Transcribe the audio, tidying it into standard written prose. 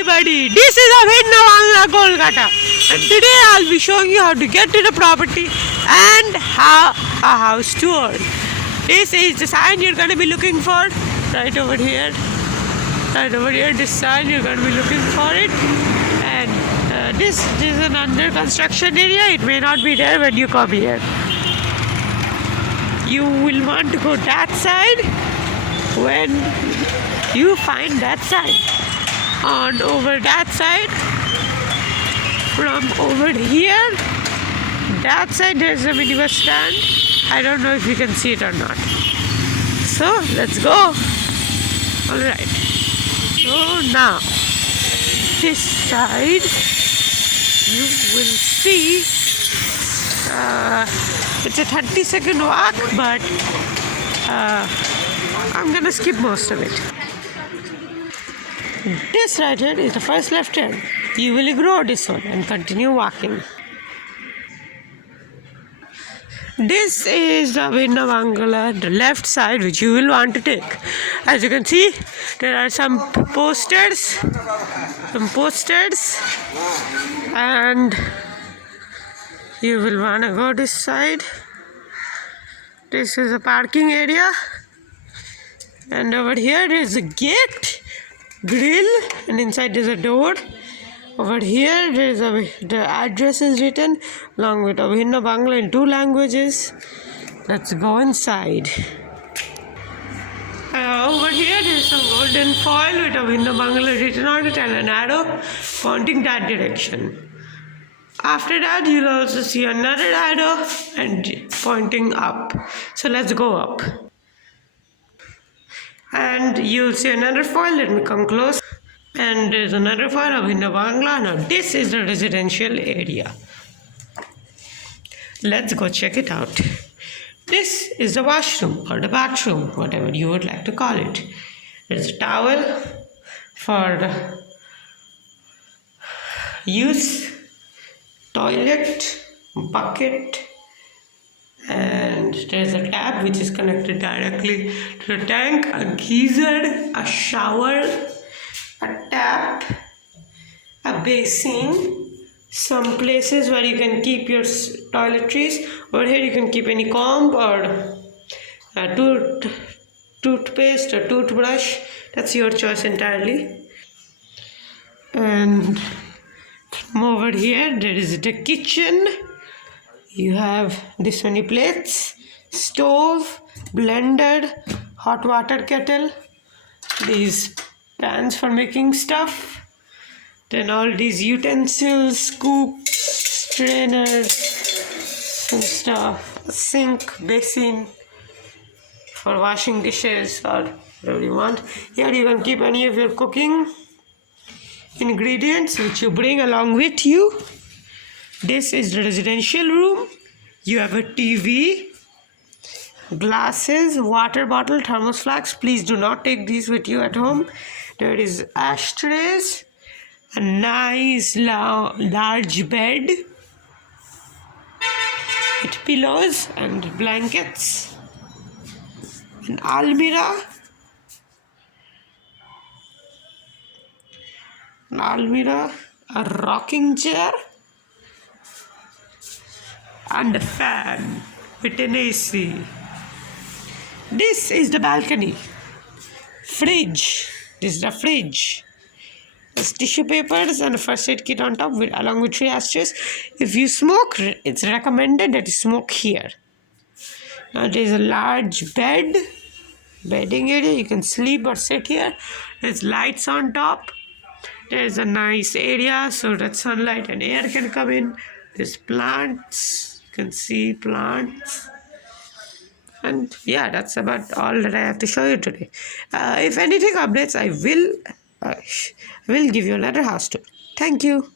everybody, this is Abhinna Bangla Kolkata, and today I'll be showing you how to get to the property and how a house tour. This is the sign you're going to be looking for right over here. Right over here, this sign you're going to be looking for it, and this is an under construction area. It may not be there when you come here. You will want to go that side when you find that side. On over that side, from over here, that side there's a minibus stand. I don't know if you can see it or not. So let's go. Alright. So now, this side you will see it's a 30-second walk, but I'm gonna skip most of it. This right here is the first left turn. You will ignore this one and continue walking. This is the Abhinna Bangla, the left side, which you will want to take. As you can see, there are some posters, and you will want to go this side. This is a parking area, and over here there is a gate, grill, and inside there's a door. Over here the address is written along with Abhinna Bangla in 2 languages. Let's go inside. Over here there is some golden foil with Abhinna Bangla written on it and an arrow pointing that direction. After that you'll also see another arrow and pointing up. So let's go up. And you'll see another foil. Let me come close. And there's another foil of Abhinna Bangla. Now this is the residential area. Let's go check it out. This is the washroom or the bathroom, whatever you would like to call it. There's a towel for the use, toilet, bucket, and there's a tap which is connected directly to the tank, a geyser, a shower, a tap, a basin, some places where you can keep your toiletries. Over here you can keep any comb or a toothpaste or toothbrush. That's your choice entirely. And from over here there is the kitchen. You have this many plates, stove, blender, hot water kettle, these pans for making stuff, then all these utensils, scoops, strainers, some stuff, a sink, basin for washing dishes or whatever you want. Here you can keep any of your cooking ingredients which you bring along with you. This is the residential room. You have a TV, glasses, water bottle, thermos flask. Please do not take these with you at home. There is ashtrays, a nice large bed with pillows and blankets, an almirah, a rocking chair, and a fan with an AC. This is the balcony. Fridge. This is the fridge. There's tissue papers and a first aid kit on top along with 3 ashtrays. If you smoke, it's recommended that you smoke here. Now there's a large bedding area. You can sleep or sit here. There's lights on top. There's a nice area so that sunlight and air can come in. There's plants. You can see plants. And yeah, that's about all that I have to show you today. If anything updates, I will give you another house tour. Thank you.